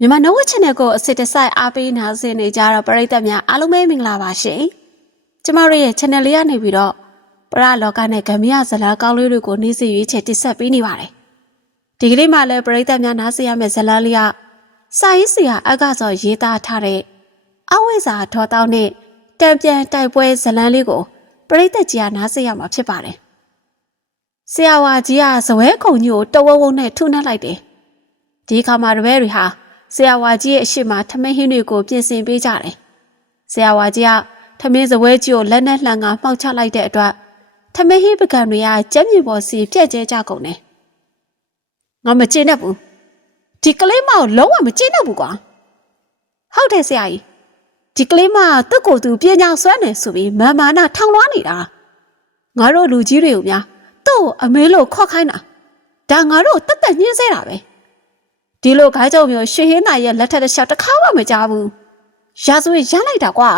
မြန်မာနဝချန်နယ်ကိုအစစ်တစိုက်အားပေးနာဆင်နေကြတော့ပရိသတ်များအားလုံးပဲမင်္ဂလာပါရှင်။ကျမတို့ရဲ့ channel လေးကနေပြီးတော့ပရလောကနဲ့ဂမရဇလာကောင်းလေးတွေကိုနေ့စဉ်ရွေးချယ်တင်ဆက်ပေးနေပါတယ်။ဒီကနေ့မှလည်းပရိသတ်များနားဆင်ရမယ့်ဇလာလေးကစာရေးဆရာအက္ခစောရေးသားထားတဲ့အဝိဇ္ဇာထောတောင်းနဲ့တံပြန်တိုက်ပွဲဇလန်းလေးကိုပရိသတ်ကြီးကနားဆင်ရမှာဖြစ်ပါတယ်။ဆရာဝါကြီးကဇပွဲခုံကြီးကိုတဝုံဝုံနဲ့ထုနှက်လိုက်တယ်။ဒီအခါမှာတပည့်တွေဟာ ဆရာဝါကြီးရဲ့အရှိမထမင်းဟင်းတွေကိုပြင်ဆင်ပေးကြတယ်။ဆရာဝါကြီးကထမင်းစပွဲကြီးကိုလက်နဲ့လှန်ကမှောက်ချလိုက်တဲ့အတွက်ထမင်းဟင်းပကံတွေကကျက်မြေပေါ်စီပြက်ကျဲကြကုန်တယ်။ငါမကျေနပ်ဘူး။ဒီကလေးမကိုလုံးဝမကျေနပ်ဘူးကွာ။ဟုတ်တယ်ဆရာကြီး။ဒီကလေးမသူ့ကိုယ်သူပညာဆွဲနေဆိုပြီးမာမာနာထောင်လွှားနေတာ။ငါတို့လူကြီးတွေကိုများသူ့ကိုအမေလို့ခေါ်ခိုင်းတာ။ဒါငါတို့တက်တက်ညှင်းဆဲတာပဲ။ ဒီလိုခိုင်းကြုံမျိုးရွှေဟင်းနိုင်ရဲ့လက်ထက်တစ်ချက်တစ်ခါမှမကြားဘူးရာဇဝင်ရမ်းလိုက်တာကွာ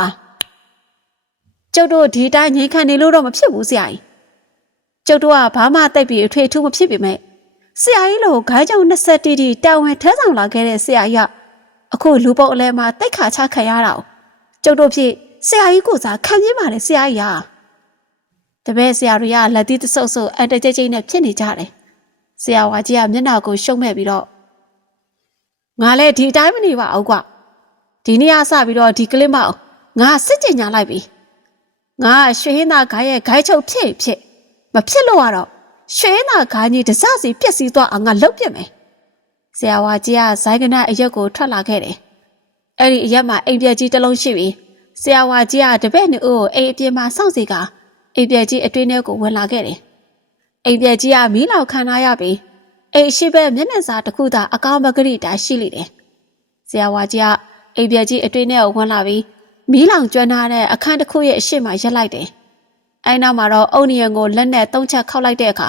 ကျုပ်တို့ဒီတိုင်းငိမ့်ခံနေလို့တော့မဖြစ်ဘူးဆရာကြီးကျုပ်တို့ကဘာမှတိတ်ပြီးအထွေထူးမဖြစ်ပေမဲ့ဆရာကြီးလိုခိုင်းကြုံ20တီတီတာဝန်ထဲဆောင်လာခဲ့တဲ့ဆရာကြီးကအခုလူပုတ်အလဲမှာတိတ်ခါချခံရတာကိုကျုပ်တို့ဖြစ်ဆရာကြီးကိုစားခံပြင်းပါလေဆရာကြီးကတပည့်ဆရာတွေကလက်သီးတဆုပ်ဆုပ်အတကြိတ်ကြိတ်နဲ့ဖြစ်နေကြတယ်ဆရာဝါကြီးကမျက်နှာကိုရှုံ့မဲ့ပြီးတော့ ငါလည်းဒီအတိုင်းမနေပါဘူးကွဒီနေ့ကစပြီးတော့ဒီကလစ်မောက်ငါစစ်ကြင်ညာလိုက်ပြီငါရွှေဟင်းသားဂိုင်းရဲ့ဂိုင်းချုပ်ဖြစ်ဖြစ်မဖြစ်လို့ကတော့ရွှေဟင်းသားဂိုင်းကြီးတစစီပြက်စီးသွားအောင်ငါလုတ်ပြစ်မယ်ဆရာဝါကြီးကဇိုင်းကနအရက်ကိုထွက်လာခဲ့တယ်အဲ့ဒီအရက်မှာအိမ်ပြက်ကြီးတစ်လုံးရှိပြီဆရာဝါကြီးကတပည့်နှစ်ဦးကိုအိမ်အပြင်မှာစောင့်စီကအိမ်ပြက်ကြီးအတွင်းထဲကိုဝင်လာခဲ့တယ်အိမ်ပြက်ကြီးကမီးလောက်ခံထားရပြီ အိမ်ရှိဘက်မျက်နှာစာတစ်ခုသာအကောင်းမကရိတာရှိလိမ့်တယ်။ဆရာဝါကြီးကအိမ်ပြက်ကြီးအတွင်းထဲကိုဝင်လာပြီးမီးလောင်ကျွမ်းထားတဲ့အခန်းတစ်ခုရဲ့အရှိမရက်လိုက်တယ်။အဲနောက်မှာတော့အုတ်နီယံကိုလက်နဲ့သုံးချက်ခောက်လိုက်တဲ့အခါ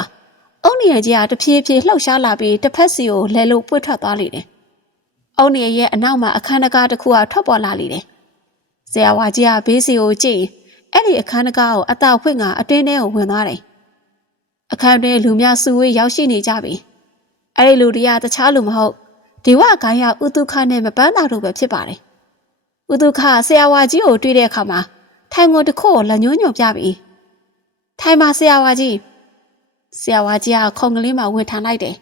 အုတ်နီယံကြီးကတဖြည်းဖြည်းလှုပ်ရှားလာပြီးတစ်ဖက်စီကိုလဲလို့ပွေ့ထွက်သွားလိမ့်တယ်။အုတ်နီယံရဲ့အနောက်မှာအခန်းတကားတစ်ခုကထွက်ပေါ်လာလိမ့်တယ်။ဆရာဝါကြီးကဘေးစီကိုကြည့်အဲ့ဒီအခန်းတကားကိုအသာဖွင့်ကအတွင်းထဲကိုဝင်သွားတယ်။အခန်းတွင်းလူများစုဝေးရောက်ရှိနေကြပြီ။ အဲ့ဒီလူတွေကတခြားလူမဟုတ်ဒီဝဂိုင်းရဥတုခနဲ့မပန်းတာတို့ပဲဖြစ်ပါတယ်။ဥတုခဆရာဝါကြီးကိုတွေ့တဲ့အခါမှာထိုင်ကုန်တစ်ခုကိုလက်ညှိုးညွှန်ပြပြီးထိုင်ပါဆရာဝါကြီးဆရာဝါကြီးကခုံကလေးမှာဝင်ထန်လိုက်တယ်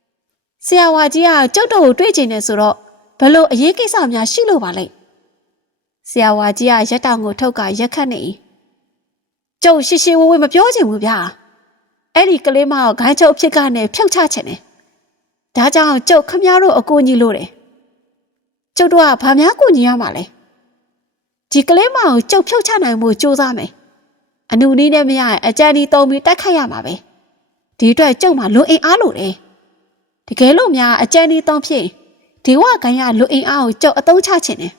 ။ဆရာဝါကြီးကကျုပ်တို့ကိုတွေ့ကျင်နေဆိုတော့ဘလို့အရေးကိစ္စများရှိလို့ပါလဲ။ဆရာဝါကြီးကရက်တောင်ကိုထုတ်ကရက်ခတ်နေ။ကျုပ်ရှိရှိဝဝမပြောချင်ဘူးဗျာ။အဲ့ဒီကလေးမကိုဂိုင်းချုပ်အဖြစ်ကနေဖြုတ်ချချင်တယ်။ ။ဒါကြောင့်ကျုပ်ခမရတို့အကူညီလိုတယ်။ကျုပ်တို့ကဘာများကူညီရမှာလဲ။ဒီကလေးမကိုကျုပ်ဖြုတ်ချနိုင်မှုစူးစမ်းမယ်။အနုနည်းနဲ့မရရင်အကြံဒီတုံပြီးတိုက်ခိုက်ရမှာပဲ။ဒီအတွက်ကျုပ်မှာလွန်အင်အားလိုတယ်။တကယ်လို့များအကြံဒီတုံဖြစ်ဒေဝကံရလွန်အင်အားကိုကျုပ်အသုံးချခြင်းနဲ့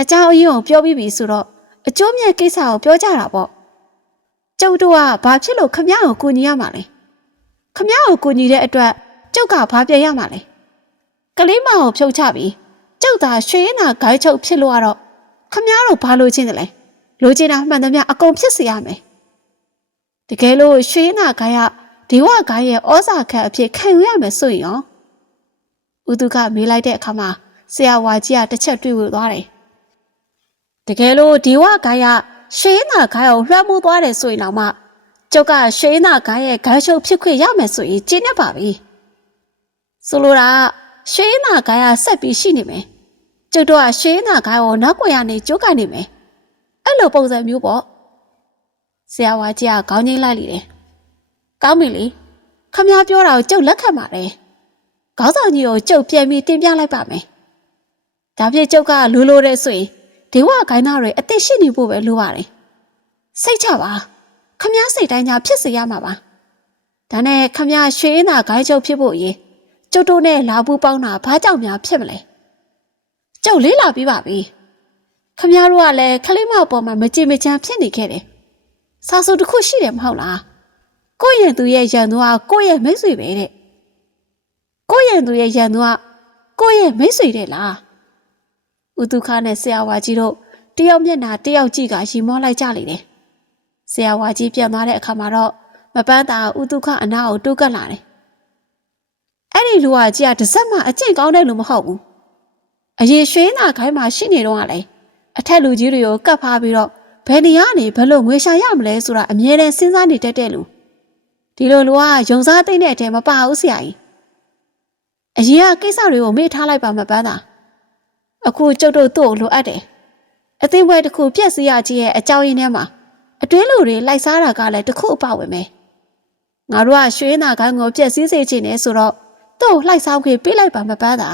အကြောင်းအရင်းကိုပြောပြီးပြီဆိုတော့အကျိုးမြတ်ကိစ္စကိုပြောကြတာပေါ့။ကျုပ်တို့ကဘာဖြစ်လို့ခမရကိုကူညီရမှာလဲ။ခမရကိုကူညီတဲ့အတွက် ကျုပ်ကဘာပြန်ရမှာလဲကလေးမအောင်ဖြုတ်ချပြီးကျုပ်သာရွှေရင်သာဂိုင်းချုပ်ဖြစ်လို့ကတော့ခမားတို့ဘာလို့ချင်းတယ်လဲလိုချင်တာမှန်သမျှအကုန်ဖြစ်စေရမယ်တကယ်လို့ရွှေရင်သာဂိုင်းကဒီဝဂိုင်းရဲ့ဩဇာခံအဖြစ်ခံယူရမယ်ဆိုရင်ရောဥတုကမေးလိုက်တဲ့အခါမှာဆရာဝါကြီးကတစ်ချက်တွေ့ဝသွားတယ်တကယ်လို့ဒီဝဂိုင်းကရွှေရင်သာဂိုင်းကိုလွှမ်းမိုးသွားတယ်ဆိုရင်တော့မှကျုပ်ကရွှေရင်သာဂိုင်းရဲ့ဂိုင်းချုပ်ဖြစ်ခွင့်ရမယ်ဆိုရင်ကျင်းနေပါပြီ ဆိုလိုတာကရွှေရင်သာဂိုင်းကဆက်ပြီးရှိနေမယ်ကျုပ်တို့ကရွှေရင်သာဂိုင်းကိုနောက်ွယ်ရနေကြိုးကန်နေမယ်အဲ့လိုပုံစံမျိုးပေါ့ဆရာဝါကြီးကခေါင်းငိမ့်လိုက်လိတယ်ကောင်းပြီလေခမည်းပြောတာကိုကျုပ်လက်ခံပါတယ်ခေါင်းဆောင်ကြီးကိုကျုပ်ပြန်ပြီးတင်ပြလိုက်ပါမယ်ဒါဖြစ်ကျုပ်ကလူလိုတဲ့ဆိုရင်ဒေဝဂိုင်းသားတွေအသက်ရှိနေဖို့ပဲလိုပါတယ်စိတ်ချပါခမည်းစိတ်တိုင်းညာဖြစ်စေရမှာပါဒါနဲ့ခမည်းရွှေရင်သာဂိုင်းချုပ်ဖြစ်ဖို့အရေး ကျုပ်တို့နဲ့လာဘူးပေါင်းတာဘာကြောင့်များဖြစ်မလဲကျုပ်လေးလာပြီးပါပြီခမရတို့ကလည်းခလေးမအပေါ်မှာမကြင်မချမ်းဖြစ်နေခဲ့တယ်စာစုတစ်ခုရှိတယ်မဟုတ်လားကိုယ့်ရင်သူရဲ့ရန်သူကကိုယ့်ရဲ့မိတ်ဆွေပဲတဲ့ကိုယ့်ရင်သူရဲ့ရန်သူကကိုယ့်ရဲ့မိတ်ဆွေတဲ့လားဥတုခနဲ့ဆရာဝါကြီးတို့တယောက်မျက်နှာတယောက်ကြည့်ကရီမောလိုက်ကြလေတယ်ဆရာဝါကြီးပြန်သွားတဲ့အခါမှာတော့မပန်းတာဥတုခအနာကိုတိုးကပ်လာတယ် အဲ့ဒီလူကကြီးကတစ်စက်မှအကျင့်ကောင်းတဲ့လူမဟုတ်ဘူးအရင်ရွှေနာခိုင်းမှာရှိနေတော့ကလည်းအထက်လူကြီးတွေကိုကတ်ဖားပြီးတော့ဘယ်နေရနေဘယ်လိုငွေရှာရမလဲဆိုတာအမြဲတမ်းစဉ်းစားနေတတ်တဲ့လူဒီလိုလူကယုံစားသိမ့်တဲ့အတဲမပါဘူးဆရာကြီးအရင်ကကိစ္စတွေကိုမေ့ထားလိုက်ပါမပန်းသာအခုကျုပ်တို့သူ့ကိုလိုအပ်တယ်အသိပွဲတစ်ခုပြက်စီရကြီးရဲ့အကြောင်းရင်းထဲမှာအတွင်းလူတွေလိုက်စားတာကလည်းတစ်ခုအပါဝင်ပဲငါတို့ကရွှေနာကိုင်းကိုပြက်စီးစေချင်နေဆိုတော့ သူ့ကိုလှိုက်စားခွေပေးလိုက်ပါမပန်းသာ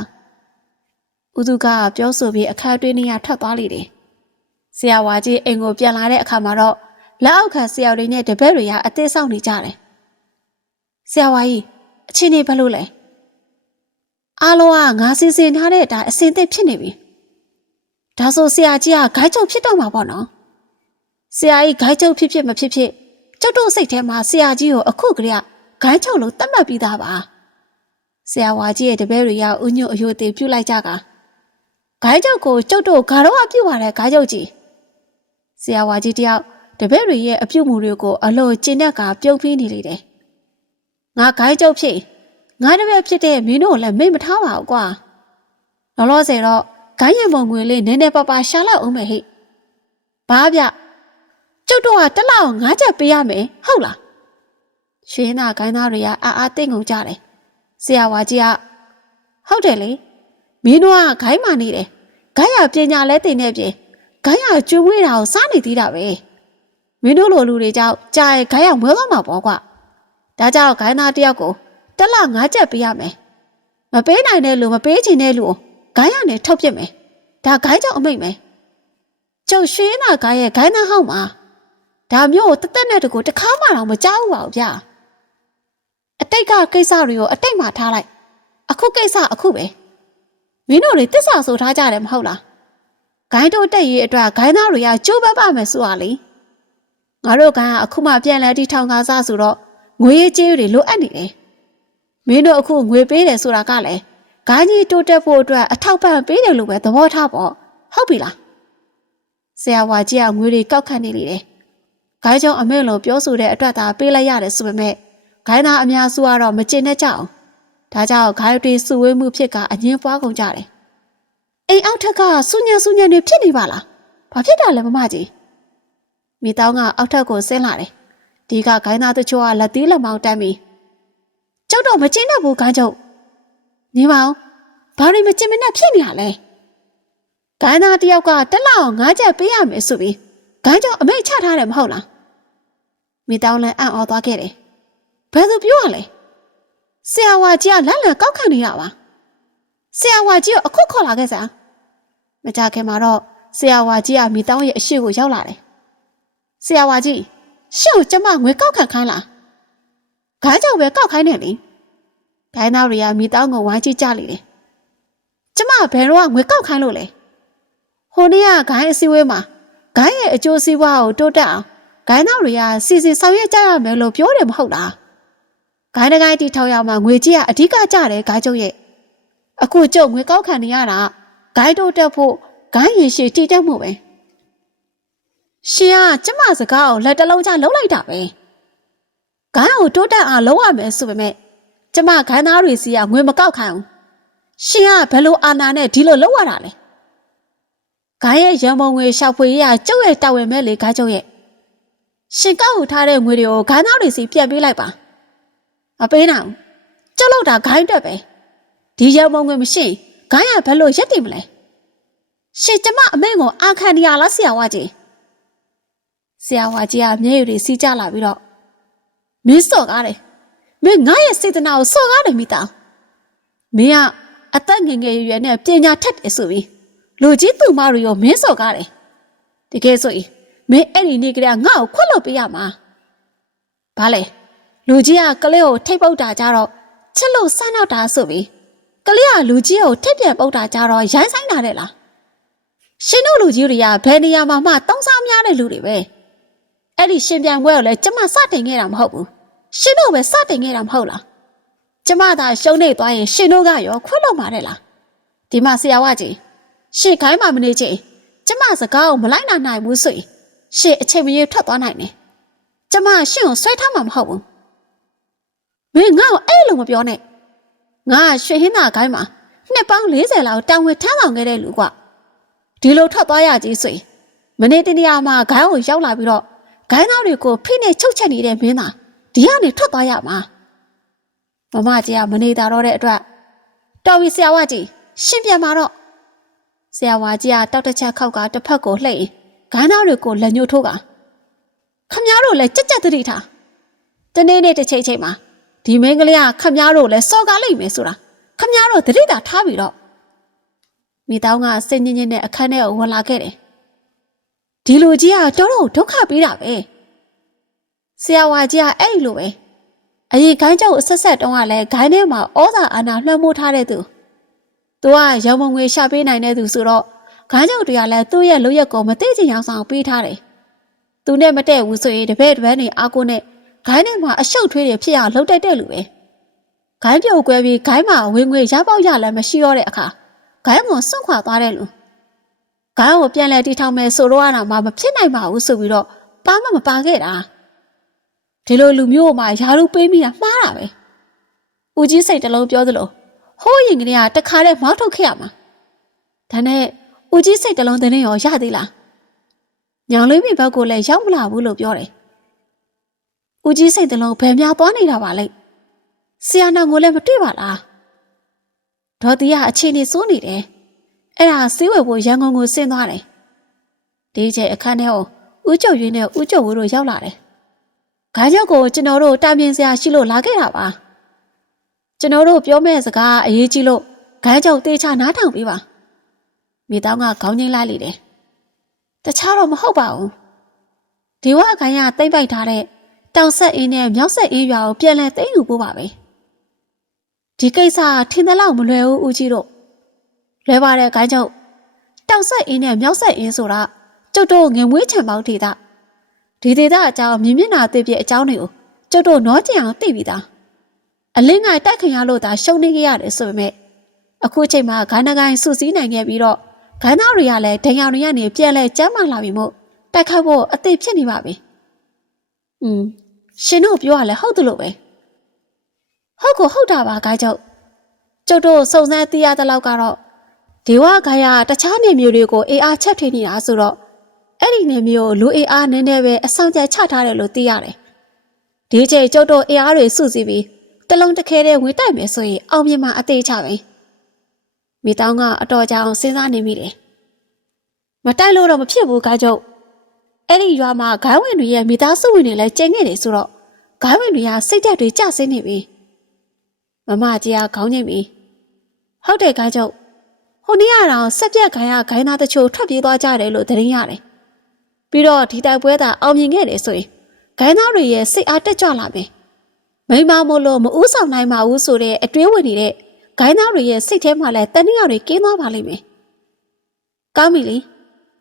ဦးသူကပြောဆိုပြီးအခန်းတွင်းနေရထွက်သွားလိမ့်တယ်။ဆရာဝါကြီးအိမ်ကိုပြန်လာတဲ့အခါမှာတော့လက်အောက်ခံဆရာတွေနဲ့တပည့်တွေကအသေးဆောင်နေကြတယ်။ဆရာဝါကြီးအချင်းနေဘယ်လိုလဲ။အားလုံးကငါစီစဉ်ထားတဲ့အတိုင်းအစင်သစ်ဖြစ်နေပြီ။ဒါဆိုဆရာကြီးကဂိုင်းချုပ်ဖြစ်တော့မှာပေါ့နော်။ဆရာကြီးဂိုင်းချုပ်ဖြစ်ဖြစ်မဖြစ်ဖြစ်ကျုပ်တို့စိတ်ထဲမှာဆရာကြီးကိုအခုကလေးကဂိုင်းချုပ်လို့သတ်မှတ်ပြီးသားပါ။ ဆရာဝါကြီးရဲ့တပည့်တွေကဥညွတ်အယိုသေးပြုတ်လိုက်ကြတာ။ဂိုင်းချုပ်ကိုကျုပ်တို့ဂါတော့အပြုတ်ပါတဲ့ဂိုင်းချုပ်ကြီးဆရာဝါကြီးတယောက်တပည့်တွေရဲ့အပြုတ်မှုတွေကိုအလိုကျင့်တဲ့ကပြုတ်ပြီးနေလေတယ်ငါဂိုင်းချုပ်ဖြစ်ငါတပည့်ဖြစ်တဲ့မင်းတို့လည်းမိတ်မထားပါဘူးကွာလောလောဆယ်တော့ဂိုင်းရံပုံငွေလေးနည်းနည်းပါးပါးရှာလိုက်အောင်မယ်ဟိဘာဗျကျုပ်တို့ကတစ်လောက်ငါးချက်ပေးရမယ်ဟုတ်လားရွှေနာဂိုင်းသားတွေကအာအာသိမ့်ကုန်ကြတယ် ဆရာဝါကြီးကဟုတ်တယ်လေမင်းတို့ကဂိုင်းမာနေတယ်ဂိုင်းရပညာလဲတင်နေပြင်ဂိုင်းရကျွေးဝေးတာကိုစားနေသေးတာပဲမင်းတို့လိုလူတွေကြောင့်ကြာရဲ့ဂိုင်းရမွဲသွားမှာပေါ့ကွာဒါကြောင့်ဂိုင်းသားတယောက်ကိုတစ်လငါးချက်ပေးရမယ်မပေးနိုင်တဲ့လူမပေးချင်တဲ့လူကိုဂိုင်းရနဲ့ထုတ်ပြစ်မယ်ဒါဂိုင်းကြောင့်အမိတ်မယ်ကျုပ်ရွှေနာဂိုင်းရဲ့ဂိုင်းသားဟောက်မှာဒါမျိုးကိုတသက်နဲ့တကူတစ်ခါမှတော့မကြောက်ဘူးပါဘူးဗျာ အတိတ်ကကိစ္စတွေကိုအတိတ်မှာထားလိုက်အခုကိစ္စအခုပဲမင်းတို့တွေတစ္ဆာဆိုထားကြတယ်မဟုတ်လားဂိုင်းတို့တက်ရေးအတွက်ဂိုင်းသားတွေကကြိုးပမ်းပါမယ်ဆိုတာလေငါတို့ကအခုမှပြန်လဲတီထောင်ကားစားဆိုတော့ငွေရေးကြေးတွေလိုအပ်နေတယ်မင်းတို့အခုငွေပေးတယ်ဆိုတာကလည်းဂိုင်းကြီးတိုးတက်ဖို့အတွက်အထောက်ပံ့ပေးတယ်လို့ပဲသဘောထားပေါ့ဟုတ်ပြီလားဆရာဝါကြီးကငွေတွေကောက်ခတ်နေလေတယ်ဂိုင်းကျောင်းအမေလိုပြောဆိုတဲ့အတွက်သာပေးလိုက်ရတယ်ဆိုပေမဲ့ ဂိုင်းသားအများစုကတော့မကျင်တတ်ကြအောင်ဒါကြောင့်ဂိုင်းတွေစုဝေးမှုဖြစ်ကအငင်းပွားကုန်ကြတယ်။အိမ်အောက်ထက်ကစူညံစူညံတွေဖြစ်နေပါလား။ဘာဖြစ်တာလဲမမကြီး။မိတောင်းကအောက်ထက်ကိုဆင်းလာတယ်။ဒီကဂိုင်းသားတချို့ကလက်သေးလက်မောင်းတမ်းပြီးကျောက်တော့မကျင်းတတ်ဘူးဂိုင်းချုပ်။ညီမအောင်ဘာတွေမကျင်းမနဲ့ဖြစ်နေရလဲ။ဂိုင်းသားတယောက်ကတက်လောက်ငါးချက်ပေးရမယ်ဆိုပြီးဂိုင်းချုပ်အမိတ်ချထားတယ်မဟုတ်လား။မိတောင်းလည်းအံ့ဩသွားခဲ့တယ်။ ဘယ်သူပြောရလဲ။ဆရာဝါကြီးကလန့်လန့်ကောက်ခံနေတာပါဆရာဝါကြီးကိုအခုခေါ်လာခဲ့စားမကြခင်မှာတော့ဆရာဝါကြီးကမိတောင်းရဲ့အရှိကိုရောက်လာတယ်ဆရာဝါကြီးရှင့်ကိုကျမငွေကောက်ခံခိုင်းလားဂိုင်းကြောက်ပဲကောက်ခိုင်းတယ်လေဂိုင်းသားတွေကမိတောင်းကိုဝိုင်းကြည့်ကြလိမ့်တယ်ကျမဘယ်တော့ငွေကောက်ခိုင်းလို့လဲဟိုနေ့ကဂိုင်းအစည်းအဝေးမှာဂိုင်းရဲ့အကျိုးစီးပွားကိုတိုးတက်အောင်ဂိုင်းသားတွေကစီစီဆောင်ရွက်ကြရမယ်လို့ပြောတယ်မဟုတ်လား ဂိုင်းတကိုင်းတီထောင်ရမှာငွေကြီးကအဓိကကြတယ်ဂိုင်းကျုပ်ရဲ့အခုကျုပ်ငွေကောက်ခံနေရတာဂိုင်းတို့တက်ဖို့ဂိုင်းရင်ရှိတည်တက်မှုပဲရှင်ကကျမစကားကိုလက်တလုံးချလုံးလိုက်တာပဲဂိုင်းကိုတိုးတက်အောင်လုံးရမယ်ဆိုပေမဲ့ကျမဂိုင်းသားတွေစီကငွေမကောက်ခံဘူးရှင်ကဘယ်လိုအာနာနဲ့ဒီလိုလုံးရတာလဲဂိုင်းရဲ့ရံပုံငွေရှောက်ဖွေရကျုပ်ရဲ့တာဝန်မဲ့လေဂိုင်းကျုပ်ရဲ့ရှင်ကောက်ထားတဲ့ငွေတွေကိုဂိုင်းသားတွေစီပြန်ပေးလိုက်ပါ မပေးနိုင်ဘူးကျုပ်လောက်တာဂိုင်းတက်ပဲဒီရုံမုံငွေမရှိဂိုင်းရဘယ်လိုရက်တည်မလဲရှင်ကျမအမေကိုအာခံနေရလားဆရာဝကြီးဆရာဝကြီးကမျက်ရည်တွေစီးကြလာပြီးတော့မင်းစော်ကားတယ်မင်းငါရဲ့စေတနာကိုစော်ကားတယ်မိသားမင်းကအသက်ငယ်ငယ်ရွယ်နဲ့ပညာထက်တယ်ဆိုပြီးလူကြီးသူမတွေရောမင်းစော်ကားတယ်တကယ်ဆိုရင်မင်းအဲ့ဒီနေ့ကလေးကငါ့ကိုခွတ်လို့ပေးရမှာဘာလဲ လူကြီးကကလေးကိုထိတ်ပုတ်တာကြတော့ချစ်လို့ဆန်းတော့တာဆိုပြီးကလေးကလူကြီးကိုထိတ်ပြန်ပုတ်တာကြတော့ရိုင်းဆိုင်တာတဲ့လားရှင်တို့လူကြီးတွေကဘယ်နေရာမှာမှတောင်းစားများတဲ့လူတွေပဲအဲ့ဒီရှင်ပြန်ပွဲကိုလည်းကျမစတင်ခဲ့တာမဟုတ်ဘူးရှင်တို့ပဲစတင်ခဲ့တာမဟုတ်လားကျမသာရှုံးနေသွားရင်ရှင်တို့ကရောခွတ်လို့မှာတဲ့လားဒီမှာဆရာဝကြီးရှင်ခိုင်းမှမနေချင်ကျမစကားကိုမလိုက်နိုင်နိုင်ဘူးဆိုရင်ရှင်အချိန်မရေထွက်သွားနိုင်တယ်ကျမရှင်ကိုဆွဲထားမှာမဟုတ်ဘူး မင်းငါ့ကိုအဲ့လိုမပြောနဲ့ငါရွှေဟင်းသာခိုင်းမှာနှစ်ပေါင်း40လောက်တောင်ဝင်ထမ်းဆောင်ခဲ့တဲ့လူကဒီလိုထွက်သွားရကြီးဆိုရင်မနေ့တနေ့မှာဂိုင်းကိုရောက်လာပြီးတော့ဂိုင်းသားတွေကိုဖိနေချုပ်ချက်နေတဲ့မင်းသားဒီကနေထွက်သွားရမှာမမကြီးကမနေတာတော့တဲ့အတွက်တော်ပြီဆရာဝကြီးရှင်းပြန်ပါတော့ဆရာဝကြီးကတောက်တစ်ချက်ခောက်ကတစ်ဖက်ကိုလှည့်ဂိုင်းသားတွေကိုလက်ညှိုးထိုးကခမည်းတော်လည်းကြက်ကြက်တတိထားတနေ့နေ့တစ်ချိန်ချိန်မှာ ဒီမင်းကလေးကခမည်းတော်လည်းစော်ကားလိုက်မယ်ဆိုတာခမည်းတော်တတိတာထားပြီးတော့မိတောင်းကစိတ်ညစ်ညစ်နဲ့အခန်းထဲကိုဝင်လာခဲ့တယ်ဒီလူကြီးကတော်တော်ဒုက္ခပေးတာပဲဆရာဝါကြီးကအဲ့ဒီလိုပဲအရင်ခိုင်းကျောက်အဆက်ဆက်တုံးကလည်းခိုင်းထဲမှာဩဇာအာဏာလွှမ်းမိုးထားတဲ့သူသူကရောင်မငွေရှာပေးနိုင်တဲ့သူဆိုတော့ခိုင်းကျောက်တွေကလည်းသူ့ရဲ့လုပ်ရက်ကိုမသိချင်အောင်ဆောင်ပေးထားတယ်သူနဲ့မတည့်ဘူးဆိုရင်တပည့်တပန်းတွေအားကိုနဲ့ ဂိုင်းထဲမှာအရှုပ်ထွေးတွေဖြစ်အောင်လှုပ်တိုက်တဲ့လူပဲဂိုင်းပြုတ်ကွဲပြီးဂိုင်းမှာဝင်ငွေရပေါက်ရလည်းမရှိတော့တဲ့အခါဂိုင်းကိုစွန့်ခွာသွားတဲ့လူဂိုင်းကိုပြန်လဲတီထောင်မယ်ဆိုတော့အနာမှမဖြစ်နိုင်ပါဘူးဆိုပြီးတော့ပါမမပါခဲ့တာဒီလိုလူမျိုးမှယာရုပေးမိတာမှားတာပဲဦးကြီးစိတ်တလုံးပြောသလိုဟိုးရင်ကလေးကတခါတည်းမောက်ထုတ်ခဲ့ရမှာဒါနဲ့ဦးကြီးစိတ်တလုံးတင်းရောရသေးလားညောင်လေးမိဘက်ကိုလည်းရောက်မလာဘူးလို့ပြောတယ်။ ဦးကြီးစိတ်တလုံးဘယ်များသွားနေတာပါလဲ။ဆရာနာကိုလည်းမတွေ့ပါလား။ဒေါ်တီကအခြေအနေစိုးနေတယ်။အဲ့ဒါစေးဝယ်ဖို့ရန်ကုန်ကိုဆင်းသွားတယ်။ဒီကျအခန်းထဲကိုဦးကျုပ်ရင်းနဲ့ဦးကျုပ်ဝင်းတို့ရောက်လာတယ်။ခါးချက်ကိုကျွန်တော်တို့တာမြင်စရာရှိလို့လာခဲ့တာပါ။ကျွန်တော်တို့ပြောမဲ့စကားအရေးကြီးလို့ခါးချက်တေချာနားထောင်ပေးပါ။မိသားကခေါင်းငိမ့်လိုက်လေတယ်။တခြားတော့မဟုတ်ပါဘူး။ဒီဝအခိုင်ကတိမ့်ပိုက်ထားတဲ့ တောင်ဆက်အင်းနဲ့မြောက်ဆက်အင်းရွာကိုပြန်လဲသိမ်းယူဖို့ပါပဲဒီကိစ္စထင်သလောက်မလွယ်ဘူးဦးကြီးတို့လွယ်ပါတယ်ခိုင်းချုပ်တောင်ဆက်အင်းနဲ့မြောက်ဆက်အင်းဆိုတာကျုပ်တို့ငင်မွေးချံပေါင်းဒေတာဒီဒေတာအကြောင်းမြင်မျက်နာသိပြအကြောင်းတွေကိုကျုပ်တို့နောကျင်အောင်သိပြီးသားအလင်းငိုင်တိုက်ခင်ရလို့သာရှုံနေခဲ့ရတယ်ဆိုပေမဲ့အခုချိန်မှာဂိုင်းနဂိုင်းစုစည်းနိုင်ခဲ့ပြီးတော့ဂိုင်းသားတွေကလည်းဒဏ်ရောင်တွေကနေပြန်လဲကျမ်းမာလာပြီမို့တိုက်ခိုက်ဖို့အသင့်ဖြစ်နေပါပြီ။อืม ရှင်တို့ပြောရလဲဟုတ်တယ်လို့ပဲဟုတ်ကိုဟုတ်တာပါဂိုင်းချုပ်ကျုပ်တို့စုံစမ်းသိရတဲ့လောက်ကတော့ဒေဝဂါယတခြားနေမျိုးတွေကိုအေးအားချက်ထိနေတာဆိုတော့အဲ့ဒီနေမျိုးလူအေးအားနည်းနည်းပဲအဆောင်ကျချထားတယ်လို့သိရတယ်ဒီချိန်ကျုပ်တို့အေးအားတွေစုစည်းပြီးတလုံးတစ်ခဲတဲ့ဝင်တိုက်မယ်ဆိုရင်အောင်မြင်မှာအသေးချပဲမိတောင်းကအတော်ကြာအောင်စဉ်းစားနေမိတယ်မတိုက်လို့တော့မဖြစ်ဘူးဂိုင်းချုပ် အဲ့ဒီရွာမှာဂိုင်းဝင်တွေရဲ့မိသားစုဝင်တွေလည်းကျင်းခဲ့တယ်ဆိုတော့ဂိုင်းဝင်တွေကစိတ်ဓာတ်တွေကျဆင်းနေပြီမမကြီးကခေါင်းညိတ်ပြီဟုတ်တယ်ဂိုင်းချုပ်ဟိုနေ့ကတော့ဆက်ပြက်ခိုင်ရဂိုင်းသားတချို့ထွက်ပြေးသွားကြတယ်လို့သတင်းရတယ်ပြီးတော့ဒီတိုက်ပွဲသာအောင်မြင်ခဲ့တယ်ဆိုရင်ဂိုင်းသားတွေရဲ့စိတ်အားတက်ကြွလာမယ်မိမမို့လို့မဥဆောင်နိုင်ပါဘူးဆိုတဲ့အတွေးဝင်နေတဲ့ဂိုင်းသားတွေရဲ့စိတ်ထဲမှာလည်းတဏှာတွေကင်းသွားပါလိမ့်မယ်ကောင်းပြီလေ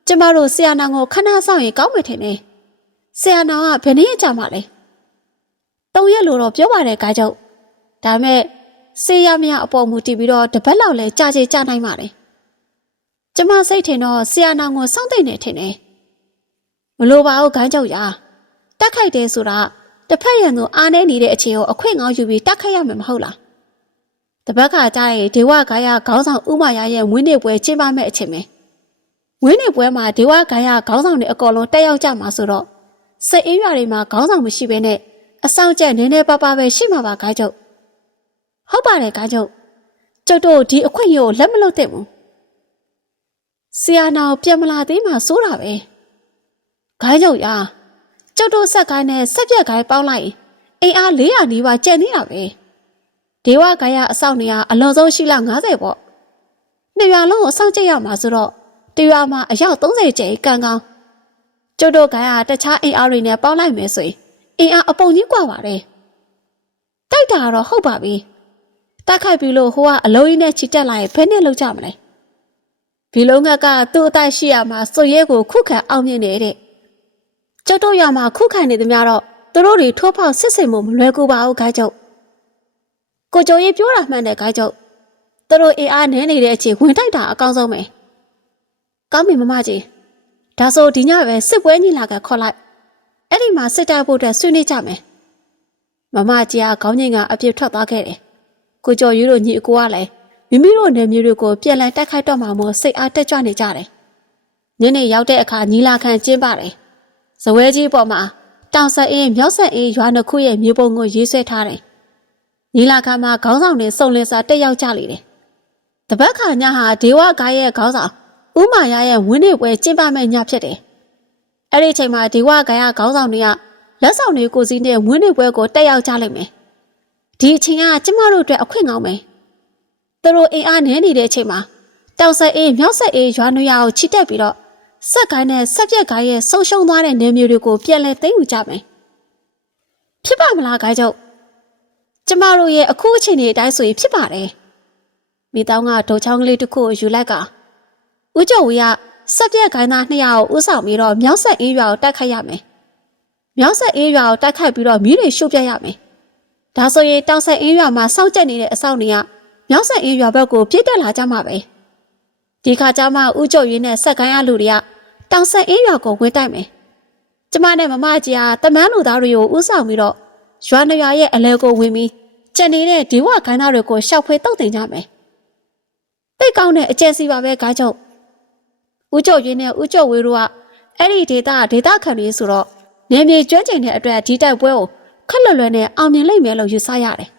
ကျမတို့ဆရာနောင်ကိုခဏဆောင်ရင်ကောင်းမယ်ထင်တယ်။ဆရာနောင်ကဘယ်နည်းကြမှာလဲ။တုံရက်လို့တော့ပြောပါတယ်ကားချုပ်။ဒါမဲ့ဆေးရမရအပေါ်မူတည်ပြီးတော့တပတ်လောက်လဲကြာချေကြာနိုင်ပါလေ။ကျမစိတ်ထင်တော့ဆရာနောင်ကိုစောင့်သိနေထင်တယ်။မလိုပါဘူးခိုင်းချုပ်ရာ။တက်ခိုက်တယ်ဆိုတာတစ်ဖက်ရန်သူအားနေနေတဲ့အခြေကိုအခွင့်ကောင်းယူပြီးတက်ခိုက်ရမယ်မဟုတ်လား။တပတ်ခါကျရင်ဒေဝကာယခေါင်းဆောင်ဥမာရရဲ့ဝင်းနေပွဲကျင်းပမဲ့အချိန်ပဲ။ ဝင်းနေပွဲမှာဒေဝခိုင်ရခေါင်းဆောင်တွေအကောလုံးတက်ရောက်ကြမှာဆိုတော့စိတ်အေးရွာတွေမှာခေါင်းဆောင်မရှိဘဲနဲ့အဆောင်ကျက်နည်းနည်းပါးပါးပဲရှိမှာပါခိုင်းချုပ်ဟုတ်ပါတယ်ခိုင်းချုပ်ကျုပ်တို့ဒီအခွင့်အရေးကိုလက်မလွတ်သင့်ဘူးဆရာနာကိုပြန်မလာသေးမှစိုးတာပဲခိုင်းချုပ်ရာကျုပ်တို့ဆက်ကိုင်းနဲ့ဆက်ပြက်ကိုင်းပေါင်းလိုက်အိမ်အား400နီးပါးကျန်နေတာပဲဒေဝခိုင်ရအဆောင်နေရအလွန်ဆုံးရှိလာ90ပေါ့နှစ်ရွာလုံးကိုအဆောင်ကျက်ရမှာဆိုတော့ တရွာမှာအယောက်30ကျဲကန်ကောင်းကျုပ်တို့ကတခြားအင်အားတွေနဲ့ပေါင်းလိုက်မယ်ဆိုရင်အင်အားအပုံကြီးกว่าပါတယ်တိုက်တာတော့ဟုတ်ပါပြီတိုက်ခိုက်ပြီလို့ဟိုကအလုံးကြီးနဲ့ချီတက်လာရင်ဘယ်နဲ့လောက်ကြမလဲဘီလုံးကကသူ့အတိုက်ရှိရမှာစွရဲကိုခုခံအောင်မြင်နေတဲ့ကျုပ်တို့ရမှာခုခံနေသမျှတော့သူတို့တွေထိုးဖောက်ဆစ်စိမ်မှုမလွယ်ကူပါဘူးခိုင်းကျုပ်ကိုကျော်ရေးပြောတာမှန်တယ်ခိုင်းကျုပ်သူတို့အင်အားနည်းနေတဲ့အချိန်ဝင်တိုက်တာအကောင်းဆုံးပဲ ကောင်းပြီမမကြီးဒါဆိုဒီညပဲစစ်ပွဲညီလာခံခေါ်လိုက်အဲ့ဒီမှာစစ်တိုက်ဖို့အတွက်ဆွေးနွေးကြမယ်မမကြီးကခေါင်းငိမ်ကအပြစ်ထွက်သွားခဲ့တယ်ကိုကျော်ယူတို့ညီအကိုကလည်းမိမိတို့နယ်မြေတွေကိုပြန်လည်တိုက်ခိုက်တော့မှမို့စိတ်အားတက်ကြွနေကြတယ်။ညနေရောက်တဲ့အခါညီလာခံကျင်းပတယ်။ဇဝဲကြီးပေါ်မှာတောင်ဆက်အင်းမြောက်ဆက်အင်းရွာနှစ်ခုရဲ့မြေပုံကိုရေးဆွဲထားတယ်။ညီလာခံမှာခေါင်းဆောင်တွေစုံလင်စာတက်ရောက်ကြလေတယ်။တပတ်ခါညဟာဒေဝဂါရဲ့ခေါင်းဆောင် ဥမာရရဲ့ဝင်းနေပွဲကျင်းပမဲ့ညဖြစ်တယ်။အဲ့ဒီအချိန်မှာဒေဝဂါရခေါင်းဆောင်တွေကလက်ဆောင်တွေကိုစီးနဲ့ဝင်းနေပွဲကိုတက်ရောက်ကြလိမ့်မယ်။ဒီအချိန်ကကျမတို့အတွက်အခွင့်ကောင်းမယ်။သူတို့အင်အားနည်းနေတဲ့အချိန်မှာတောင်ဆက်အေးမြောက်ဆက်အေးရွာနွေရကိုချီတက်ပြီးတော့ဆက်ကိုင်းနဲ့ဆက်ပြက်ကိုင်းရဲ့ဆုံရှုံသွားတဲ့နေမျိုးတွေကိုပြန်လဲသိမ်းယူကြမယ်။ဖြစ်ပါမလားဂိုင်းချုပ်။ကျမတို့ရဲ့အခုအချိန်ဒီအတိုင်းဆိုရင်ဖြစ်ပါတယ်။မိတောင်းကဒုံချောင်းကလေးတစ်ခုကိုယူလိုက်က ဦးကျော်ဝီကဆက်ပြက်ကိုင်းသားနှစ်ယောက်ကိုဥဆောင်ပြီးတော့မြောက်ဆက်အေးရွာကိုတိုက်ခိုက်ရမယ်။မြောက်ဆက်အေးရွာကိုတိုက်ခိုက်ပြီးတော့မီးတွေရှို့ပြရမယ်။ဒါဆိုရင်တောင်ဆက်အေးရွာမှာစောင့်ကြက်နေတဲ့အဆောင်တွေကမြောက်ဆက်အေးရွာဘက်ကိုပြစ်တက်လာကြမှာပဲ။ဒီခါကျမှဦးကျော်ရင်းနဲ့ဆက်ကိုင်းရလူတွေကတောင်ဆက်အေးရွာကိုဝင်တိုက်မယ်။ကျမနဲ့မမကြီးဟာတမန်းလူသားတွေကိုဥဆောင်ပြီးတော့ရွာနရွာရဲ့အလဲကိုဝင်ပြီးကြံနေတဲ့ဒီဝခိုင်းသားတွေကိုရှောက်ဖွေတုတ်တင်ကြမယ်။တိတ်ကောင်းတဲ့အကျယ်စီပါပဲကားချုပ်။ ဦးကျော်ရင်းနဲ့ဦးကျော်ဝေတို့ကအဲ့ဒီဒေတာဒေတာခံတွေဆိုတော့နေမြေကျွမ်းကျင်တဲ့အတွက်ဒီတိုက်ပွဲကိုခက်လွယ်လွယ်နဲ့အောင်မြင်လိမ့်မယ်လို့ယူဆရတယ်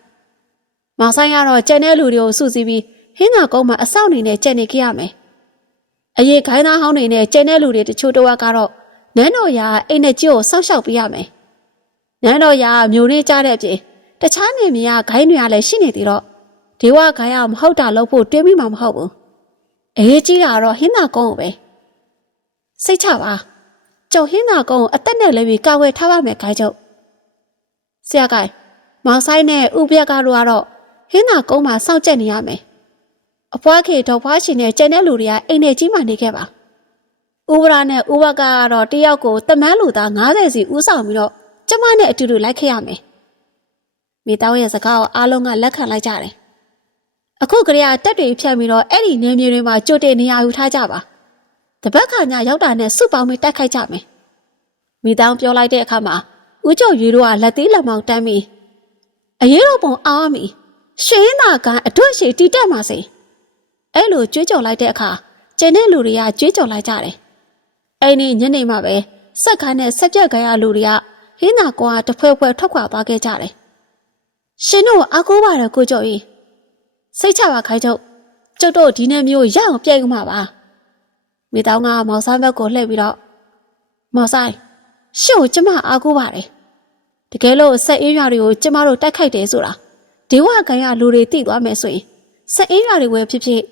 ။မောင်ဆိုင်ကတော့ကြံတဲ့လူတွေကိုစုစည်းပြီးဟင်းသာကုန်းမှာအဆောက်အနေနဲ့ကြံနေကြရမယ်။အရေးခိုင်းသားဟောင်းတွေနဲ့ကြံတဲ့လူတွေတချို့တော့ကတော့နန်းတော်ရာအိမ်နဲ့ကြီးကိုစောင့်ရှောက်ပေးရမယ်။နန်းတော်ရာမျိုးရင်းကြတဲ့အပြင်တခြားနေမြေကဂိုင်းတွေကလည်းရှိနေသေးတော့ဒေဝဂိုင်းကမဟုတ်တာလို့ဖို့တွေးမိမှာမဟုတ်ဘူး။အေးကြီးတာကတော့ဟင်းသာကုန်းကိုပဲ။ စိတ်ချပါ။ကျော်ဟင်းသာကုန်းကိုအသက်နဲ့လည်းပြီးကာဝယ်ထားပါမယ်ဂိုင်းချုပ်။ဆရာကိုင်မောင်ဆိုင်နဲ့ဥပယကတို့ကတော့ဟင်းသာကုန်းမှာစောင့်ကြက်နေရမယ်။အဖွားခေတော့ဖွားရှင်နဲ့ကျန်တဲ့လူတွေကအိမ်ထဲကြီးမှနေခဲ့ပါ။ဥပရာနဲ့ဥပကကတော့တယောက်ကိုတမန်းလူသား90စီဥဆောင်ပြီးတော့ကျမနဲ့အတူတူလိုက်ခဲ့ရမယ်။မိသားရဲ့စကားကိုအားလုံးကလက်ခံလိုက်ကြတယ်။အခုကလေးကတက်တွေဖြတ်ပြီးတော့အဲ့ဒီနေမြေတွေမှာကြိုတင်နေရာယူထားကြပါ။ တပတ်ခါညရောက်တာနဲ့စုပေါင်းပြီးတိုက်ခိုက်ကြမယ်။မိသားပြောလိုက်တဲ့အခါမှာဦးကျော်ရွေတို့ကလက်သေးလက်မောင်းတန်းပြီးအရေးတော်ပုံအားမီရှင်းနာကန်အတွတ်ရှိတီတက်မှာစေအဲ့လိုကြွေးကြော်လိုက်တဲ့အခါကျန်တဲ့လူတွေကကြွေးကြော်လိုက်ကြတယ်အဲ့ဒီညနေမှပဲဆက်ခိုင်းနဲ့ဆက်ပြက်ကြရလူတွေကဟင်းနာကွာတဖွဲဖွဲထွက်ခွာသွားခဲ့ကြတယ်ရှင်တို့အကူပါတယ်ကိုကျော်ကြီးစိတ်ချပါခိုင်းချုပ်ကျုပ်တို့ဒီနေ့မျိုးရအောင်ပြည့်ဦးမှာပါ မိတောင်းကမောင်ဆိုင်ဘက်ကိုလှည့်ပြီးတော့မောင်ဆိုင်ရှင့်ကိုကျမအားကိုးပါတယ်တကယ်လို့ဆက်အေးရွာတွေကိုကျမတို့တိုက်ခိုက်တယ်ဆိုတာဒေဝကန်ရလူတွေတိသွားမယ်ဆိုရင်ဆက်အေးရွာတွေဝယ်ဖြစ်ဖြစ်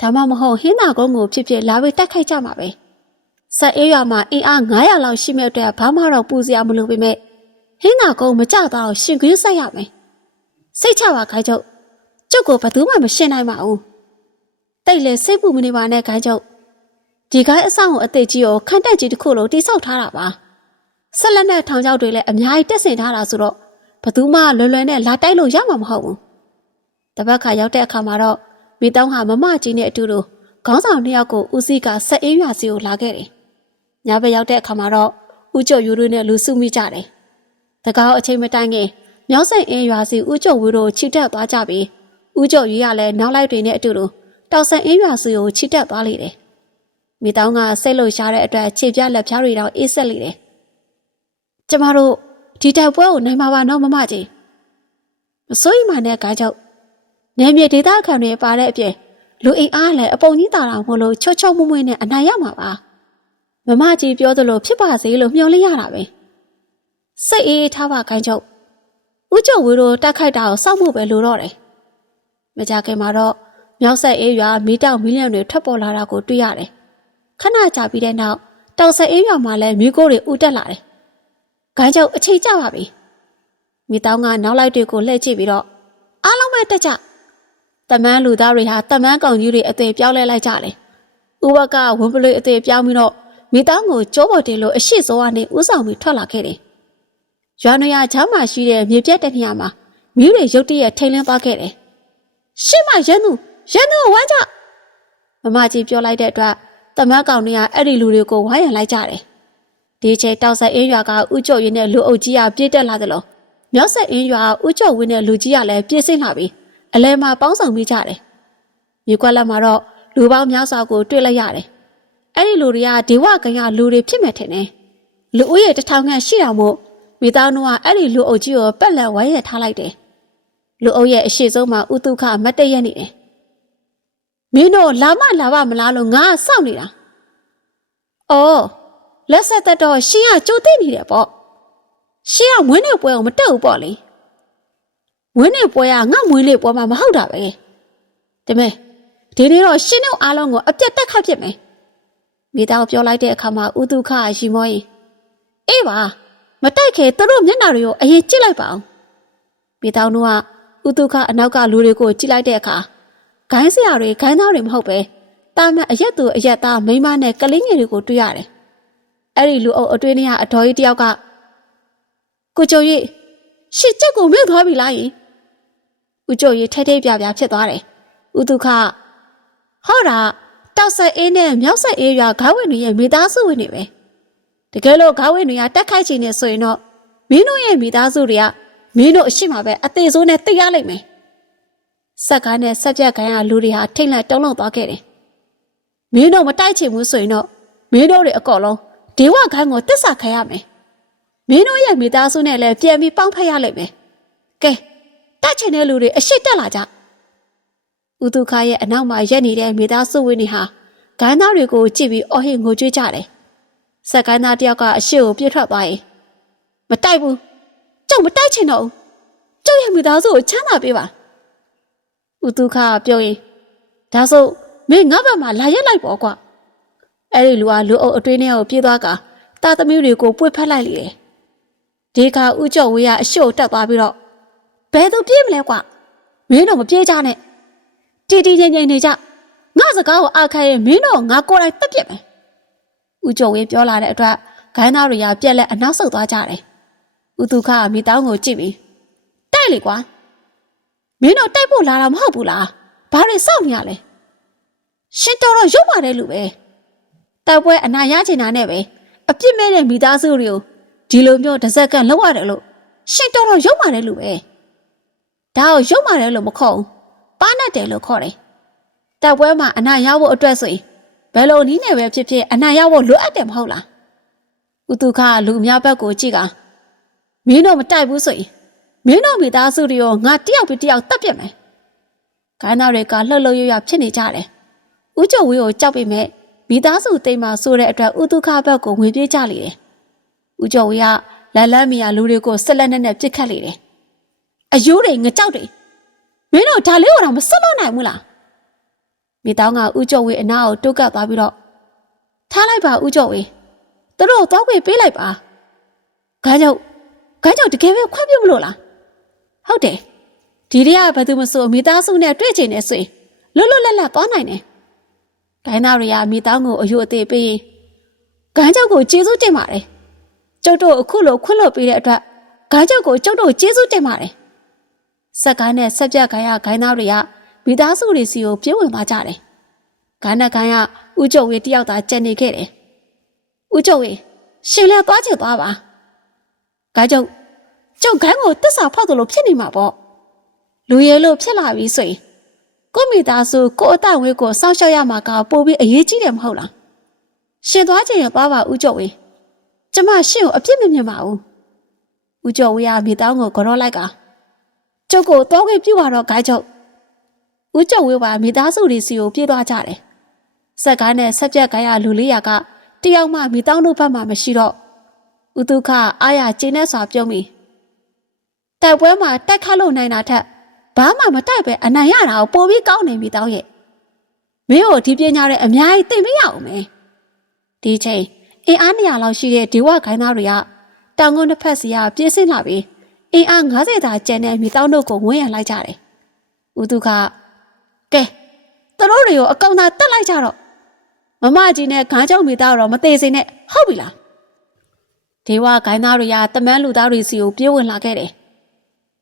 ဒါမှမဟုတ်ဟင်းသာကုန်းကိုဖြစ်ဖြစ်လာပြီးတိုက်ခိုက်ကြမှာပဲဆက်အေးရွာမှာအင်အား900လောက်ရှိမဲ့အတွက်ဘာမှတော့ပူစရာမလိုပေမဲ့ဟင်းသာကုန်းမကြတော့ရှင်ခွင်းဆက်ရမယ်စိတ်ချပါခိုင်းချုပ်ကျုပ်ကိုဘယ်သူမှမရှင်းနိုင်ပါဘူးတိတ်လေစိတ်ပူမနေပါနဲ့ခိုင်းချုပ် ဒီကိုင်းအဆောင်ကိုအသေးကြီးကိုခန့်တက်ကြီးတစ်ခုလိုတိဆောက်ထားတာပါဆက်လက်နဲ့ထောင်ချောက်တွေလည်းအများကြီးတက်ဆင်ထားတာဆိုတော့ဘသူမှလွယ်လွယ်နဲ့လာတိုက်လို့ရမှာမဟုတ်ဘူးတပတ်ခါရောက်တဲ့အခါမှာတော့မိတောင်းဟာမမကြီးနဲ့အတူတူခေါင်းဆောင်နှစ်ယောက်ကိုဦးစီးကဆက်အေးရွာစီကိုလာခဲ့တယ်ညဘက်ရောက်တဲ့အခါမှာတော့ဦးကျော်ယူတို့နဲ့လူစုမိကြတယ်တကောက်အချိန်မတိုင်ခင်မြောက်ဆိုင်အင်းရွာစီဦးကျော်ဝူတို့ချီတက်သွားကြပြီးဦးကျော်ယူရလည်းနောက်လိုက်တွေနဲ့အတူတူတောက်ဆန်အင်းရွာစီကိုချီတက်သွားလေတယ် မိတောင်းကစိတ်လှုပ်ရှားတဲ့အတွက်ခြေပြလက်ဖြားတွေတော့အေးဆက်လေတယ်ကျမတို့ဒီတိုက်ပွဲကိုနိုင်မှာပါနော်မမကြီးမစိုးရိမ်ပါနဲ့ကားကြောင့်နေမြေဒေသခံတွေပါတဲ့အပြင်လူအိမ်အားလည်းအပုံကြီးတာတာမို့လို့ချောချောမွမွေးနဲ့အနိုင်ရမှာပါမမကြီးပြောသလိုဖြစ်ပါစေလို့မျှော်လင့်ရတာပဲစိတ်အေးထားပါခိုင်းချုပ်ဦးကျော်ဝေတို့တိုက်ခိုက်တာကိုစောင့်ဖို့ပဲလိုတော့တယ်မကြခင်မှာတော့မြောက်ဆက်အေးရွာမီးတောက်မီလီယံတွေထွက်ပေါ်လာတာကိုတွေ့ရတယ် ခဏကြာပြီးတဲ့နောက်တောက်ဆက်အေးရွာမှာလည်းမိကိုတွေဥတက်လာတယ်ဂိုင်းချုပ်အချိန်ကြပါပြီမိတောင်းကနောက်လိုက်တွေကိုလှည့်ကြည့်ပြီးတော့အားလုံးပဲတက်ကြတမန်းလူသားတွေဟာတမန်းကောင်ကြီးတွေအသေးပြောင်းလဲလိုက်ကြတယ်ဥဘကဝင်းပလွေအသေးပြောင်းပြီးတော့မိတောင်းကိုကျိုးပေါ်တင်လို့အရှိစောကနေဥဆောင်ပြီးထွက်လာခဲ့တယ်ရွာနရချမ်းမှာရှိတဲ့မြေပြက်တဲ့နေရာမှာမီးတွေရုတ်တရက်ထိန်လင်းသွားခဲ့တယ်ရှင်းမရန်သူရန်သူဝမ်းကြမမကြီးပြောလိုက်တဲ့အတွက် တမန်းကောင်တွေကအဲ့ဒီလူတွေကိုဝိုင်းရန်လိုက်ကြတယ်ဒီချိန်တောက်ဆက်အင်းရွာကဥကျုပ်ရင်းနဲ့လူအုပ်ကြီးကပြေးတက်လာသလိုမြောက်ဆက်အင်းရွာဥကျုပ်ဝင်းနဲ့လူကြီးကလည်းပြေးဆင်းလာပြီးအလဲမှာပေါင်းဆောင်မိကြတယ်မြေကွက်လက်မှာတော့လူပေါင်းများစွာကိုတွေ့လိုက်ရတယ်။အဲ့ဒီလူတွေကဒေဝကံရလူတွေဖြစ်မဲ့ထင်တယ်။လူဦးရေတစ်ထောင်ခန့်ရှိတာမို့မိသားစုကအဲ့ဒီလူအုပ်ကြီးကိုပက်လက်ဝိုင်းရထားလိုက်တယ်။လူအုပ်ရဲ့အရှိဆုံးမှာဥတုခမတ်တရက်နေတယ်။ မင်းတို့လာမလာပါမလားလို့ငါကစောင့်နေတာ။အော်လက်ဆက်သက်တော့ရှင်ကကြိုသိနေတယ်ပေါ့။ရှင်ကမွေးနေ့ပွဲကိုမတက်ဘူးပေါ့လေ။မွေးနေ့ပွဲကငါမွေးနေ့ပွဲမှာမဟုတ်တာပဲ။ဒါမဲ့ဒီနေ့တော့ရှင်တို့အားလုံးကိုအပြတ်တက်ခတ်ဖြစ်မယ်မိသားပြောလိုက်တဲ့အခါမှာဥတုခအရှိမောရင်အေးပါမတိုက်ခဲသူတို့မျက်နှာတွေကိုအရင်ကြည့်လိုက်ပါအောင်မိသားတို့ကဥတုခအနောက်ကလူတွေကိုကြည့်လိုက်တဲ့အခါ ဂိုင်းဆရာတွေဂိုင်းသားတွေမဟုတ်ပဲတာမန်အရက်သူအရက်သားမိန်းမနဲ့ကလေးငယ်တွေကိုတွေ့ရတယ်အဲ့ဒီလူအုပ်အတွင်းထဲကအတော်ကြီးတယောက်ကကိုကျော်ရီရှစ်ချက်ကိုမြုပ်သွားပြီလားယင်ဦးကျော်ရီထဲထဲပြပြဖြစ်သွားတယ်ဥတုခဟောတာတောက်ဆက်အေးနဲ့မြောက်ဆက်အေးရွာခေါင်းဝင်တွေရဲ့မိသားစုဝင်တွေပဲတကယ်လို့ခေါင်းဝင်တွေကတက်ခိုက်ချင်နေဆိုရင်တော့မင်းတို့ရဲ့မိသားစုတွေကမင်းတို့အရှိမပဲအသေးစိုးနဲ့သိရလိမ့်မယ် ဆက်ကားနဲ့ဆက်ပြက်ခံရလူတွေဟာထိတ်လန့်တုံးလုံးသွားခဲ့တယ်မင်းတို့မတိုက်ချင်ဘူးဆိုရင်တော့မင်းတို့တွေအကောလုံးဒေဝခိုင်းကိုတစ္ဆာခံရမယ်မင်းတို့ရဲ့မိသားစုနဲ့လည်းပြန်ပြီးပေါင်းဖက်ရလိမ့်မယ်ကဲတိုက်ချင်တဲ့လူတွေအရှိတက်လာကြဥတုခရဲ့အနောက်မှာရက်နေတဲ့မိသားစုဝင်တွေဟာဂိုင်းသားတွေကိုကြည့်ပြီးအော်ဟစ်ငိုကြွေးကြတယ်။ဆက်ကိုင်းသားတယောက်ကအရှိကိုပြစ်ထွက်သွားရင်မတိုက်ဘူး။ကျုပ်မတိုက်ချင်တော့ဘူး။ကျုပ်ရဲ့မိသားစုကိုချမ်းသာပေးပါ။ ဥတုခကပြောရင်ဒါဆိုမင်းငါ့ဘက်မှာလာရက်လိုက်ပေါ့ကွာ။အဲ့ဒီလူကလူအုပ်အတွင်းထဲကိုပြေးသွားကတာသမီးတွေကိုပွေဖက်လိုက်လေတယ်။ဒီခါဥကျော်ဝေးကအရှိကိုတက်သွားပြီးတော့ဘယ်သူပြေးမလဲကွာ။မင်းတော့မပြေးကြနဲ့။တီတီငိမ့်ငိမ့်နေကြငါစကားကိုအခါရဲ့မင်းတော့ငါကိုယ်တိုင်တက်ပြစ်မယ်ဦးကျော်ဝင်းပြောလာတဲ့အတွက်ဂိုင်းသားတွေကပြက်လက်အနောက်ဆုတ်သွားကြတယ်ဦးသူခကမိတောင်းကိုကြည့်ပြီးတိုက်လေကွာ မင်းတို့တိုက်ဖို့လာတာမဟုတ်ဘူးလားဘာတွေစောင့်နေရလဲရှင်တော်တော့ရုပ်ပါတယ်လို့ပဲတိုက်ပွဲအနာရချင်တာနဲ့ပဲအပြစ်မဲ့တဲ့မိသားစုတွေကိုဒီလိုမျိုးတစ်စက္ကန့်လောက်ရတယ်လို့ရှင်တော်တော့ရုပ်ပါတယ်လို့ပဲဒါကိုရုပ်ပါတယ်လို့မခေါ်ဘူးပါနဲ့တယ်လို့ခေါ်တယ်တိုက်ပွဲမှာအနာရဖို့အတွက်ဆိုရင်ဘယ်လိုနည်းနဲ့ပဲဖြစ်ဖြစ်အနာရဖို့လိုအပ်တယ်မဟုတ်လားဥတုခကလူအများဘက်ကိုကြည့်ကမင်းတို့မတိုက်ဘူးဆိုရင် မင်းတို့မိသားစုတွေရောငါတယောက်ပြီးတယောက်တက်ပြစ်မယ်ခိုင်းသားတွေကလှုပ်လှုပ်ရွရွဖြစ်နေကြတယ်ဥကျုပ်ဝေးကိုကြောက်ပေမဲ့မိသားစုတိမ်မှာဆိုတဲ့အတွက်ဥတုခဘက်ကိုဝင်ပြေးကြလေတယ်ဥကျုပ်ဝေးကလက်လန်းမီယာလူတွေကိုဆက်လက်နဲ့နဲ့ပြစ်ခတ်လေတယ်အယိုးတွေငကြောက်တွေမင်းတို့ဒါလေးတော့မစွတ်လို့နိုင်ဘူးလားမိတောင်းကဥကျော်ဝေးအနာကိုတုတ်ကပ်သွားပြီးတော့ထားလိုက်ပါဥကျော်ဝေးသူတို့တောက်ခွေပေးလိုက်ပါခါကြောင့်ခါကြောင့်တကယ်ပဲခွင့်ပြုမလို့လား ဟုတ်တယ်ဒီတည်းကဘယ်သူမဆိုမိသားစုနဲ့တွေ့ချင်နေဆိုရင်လွတ်လွတ်လပ်လပ်သွားနိုင်တယ်ဒိုင်းသားတွေကမိတောင်းကိုအယုအသေးပေးရင်ခါကြောင့်ကိုကျေးဇူးတင်ပါတယ်ကျုပ်တို့အခုလိုခွင့်လွှတ်ပေးတဲ့အတွက်ခါကြောင့်ကိုကျုပ်တို့ကျေးဇူးတင်ပါတယ်ဆက်ကားနဲ့ဆက်ပြတ်ခိုင်းရခိုင်းသားတွေကမိသားစုတွေစီကိုပြေးဝင်သွားကြတယ်။ဂါနကန်ကဥကျုပ်ဝေတယောက်သာကြံနေခဲ့တယ်။ဥကျုပ်ဝေရှင်လည်းသွားချင်သွားပါ။ဂါကျု ပ်ကျုပ်ဂိုင်းကိုတစ္ဆာဖောက်တယ်လို့ဖြစ်နေမှာပေါ့။လူရဲလို့ဖြစ်လာပြီဆိုရင်ကိုမိသားစုကိုအတဝေးကိုစောင့်ရှောက်ရမှာကပိုပြီးအရေးကြီးတယ်မဟုတ်လား။ရှင်သွားချင်ရင်သွားပါဥကျုပ်ဝေကျမရှင်ကိုအပြစ်မမြင်ပါဘူး။ဥကျုပ်ဝေကမိသားကိုကြောလိုက်ကကျုပ်ကိုတော့ခွင့်ပြုပါတော့ဂိုင်းကျုပ်ဦးကျော်ဝေးပါမိသားစုတွေစီကိုပြေးသွားကြတယ်။ဆက်ကားနဲ့ဆက်ပြက်ကားရလူလေးရကတယောက်မှမိတောင်းတို့ဘက်မှမရှိတော့ဦးတုခအာရကျင်းနဲ့စွာပြုံးပြီး တိုက်ပွဲမှာတိုက်ခတ်လို့နိုင်တာထက်ဘာမှမတိုက်ပဲအနိုင်ရတာကိုပိုပြီးကောင်းနေပြီတောင်းရဲ့မင်းတို့ဒီပညာတွေအများကြီးသိမရအောင်မယ်ဒီချိန်အင်အား200လောက်ရှိတဲ့ဒီဝခိုင်းသားတွေကတောင်ကုန်းတစ်ဖက်စီကပြေးဆင်းလာပြီးအင်အား90တာကျန်တဲ့မိတောင်းတို့ကိုဝန်းရံလိုက်ကြတယ်ဦးတုခကဲသူတို့တွေကိုအကောင်သာတက်လိုက်ကြတော့မမကြီးနဲ့ဂန်းကြောင့်မိသားတော့မသေးစေနဲ့ဟုတ်ပြီလားဒေဝဂိုင်းသားတွေကတမန်းလူသားတွေစီကိုပြေးဝင်လာခဲ့တယ်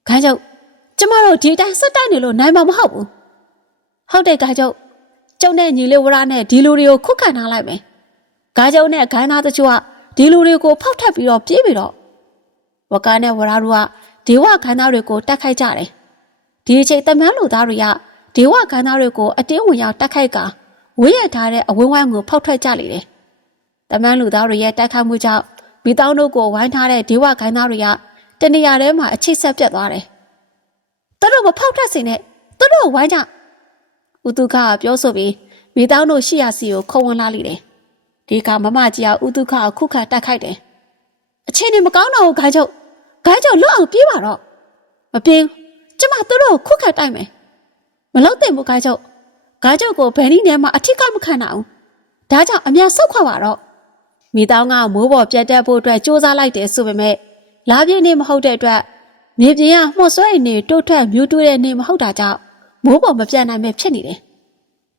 ဂန်းကြောင့်ကျမတို့ဒီတိုင်းစက်တိုက်နေလို့နိုင်မှာမဟုတ်ဘူးဟုတ်တယ်ဂန်းကြောင့်ကျုံနဲ့ညီလေးဝရနဲ့ဒီလူတွေကိုခုခံထားလိုက်မယ်ဂါးကြောင့်နဲ့ဂိုင်းသားတချို့ကဒီလူတွေကိုဖောက်ထပ်ပြီးတော့ပြေးပြီးတော့ဝကားနဲ့ဝရတို့ကဒေဝဂိုင်းသားတွေကိုတက်ခိုက်ကြတယ်ဒီအချိန်တမန်းလူသားတွေကဒေဝကန္သားတွေကိုအတင်းဝင်ရောက်တိုက်ခိုက်ကဝေးရထားတဲ့အဝင်းဝိုင်းကိုဖောက်ထွက်ကြလေတယ်။တမန်လူသားတွေရဲ့တိုက်ခိုက်မှုကြောင့်မိသားတို့ကိုဝိုင်းထားတဲ့ဒေဝကန္သားတွေက တနေရာထဲမှာအချိတ်ဆက်ပြတ်သွားတယ်။သူတို့မဖောက်ထွက်စေနဲ့သူတို့ဝိုင်းကြ။ဦးတုခကပြောဆိုပြီးမိသားတို့ရှိရစီကိုခုံဝင်လာလိမ့်တယ်။ဒီကမမကြီးကဦးတုခကိုခုခံတိုက်ခိုက်တယ်။အချင်းနေမကောင်းတော့ဘူးခိုင်းချုပ်ခိုင်းချုပ်လွတ်အောင်ပြေးပါတော့မပြေဘူးကျမသူတို့ကိုခုခံတိုက်မယ်မလောက်တဲ့ဘူးခိုင်းချုပ်ခိုင်းချုပ်ကိုဘယ်နည်းနဲ့မှအထစ်ကမခံနိုင်ဘူးဒါကြောင့်အမြန်ဆုတ်ခွာပါတော့မိသားကမိုးပေါ်ပြတ်တက်ဖို့အတွက်စူးစမ်းလိုက်တယ်ဆိုပေမဲ့ လာပြည့်နေမဟုတ်တဲ့အတွက်မြေပြင်ကမှော့ဆွဲနေတိုးထွက်မြူးတူးတဲ့နေမဟုတ်တာကြောင့်မိုးပေါ်မပြတ်နိုင်မဲ့ဖြစ်နေတယ်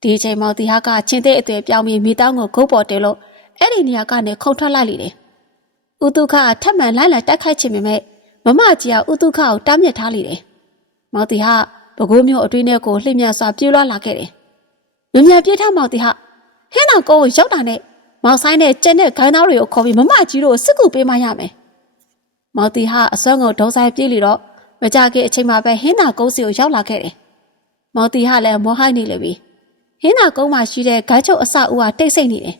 ဒီအချိန်မောင်တီဟာကချင်းတဲ့အသွေးပြောင်းပြီးမိသားကိုဂုတ်ပေါ်တယ်လို့အဲ့ဒီနေရာကနေခုန်ထွက်လိုက်လေတယ်ဥတုခအထက်မှန်လိုက်လာတက်ခိုက်ချင်ပေမဲ့မမကြီးကဥတုခကိုတားမြစ်ထားလေတယ်မောင်တီဟာပကိုးမျိုးအတွင်းထဲကိုလှိမ့်မြစွာပြေးလွှားလာခဲ့တယ်မြင်မြန်ပြေးထားမောင်တီဟာဟင်းတော်ကုန်းကိုရောက်တာနဲ့မောင်ဆိုင်နဲ့ကျန်တဲ့ခိုင်းသားတွေကိုခေါ်ပြီးမမကြီးတို့စစ်ကူပေးမှရမယ် မောင်တီဟာအစွမ်းကိုဒုံဆိုင်ပြေးလီတော့မကြခင်အချိန်မှာပဲဟင်းတော်ကုန်းစီကိုရောက်လာခဲ့တယ်မောင်တီဟာလည်းမောဟိုက်နေလေပြီဟင်းတော်ကုန်းမှာရှိတဲ့ဂိုင်းချုပ်အစအဦးကတိတ်ဆိတ်နေတယ်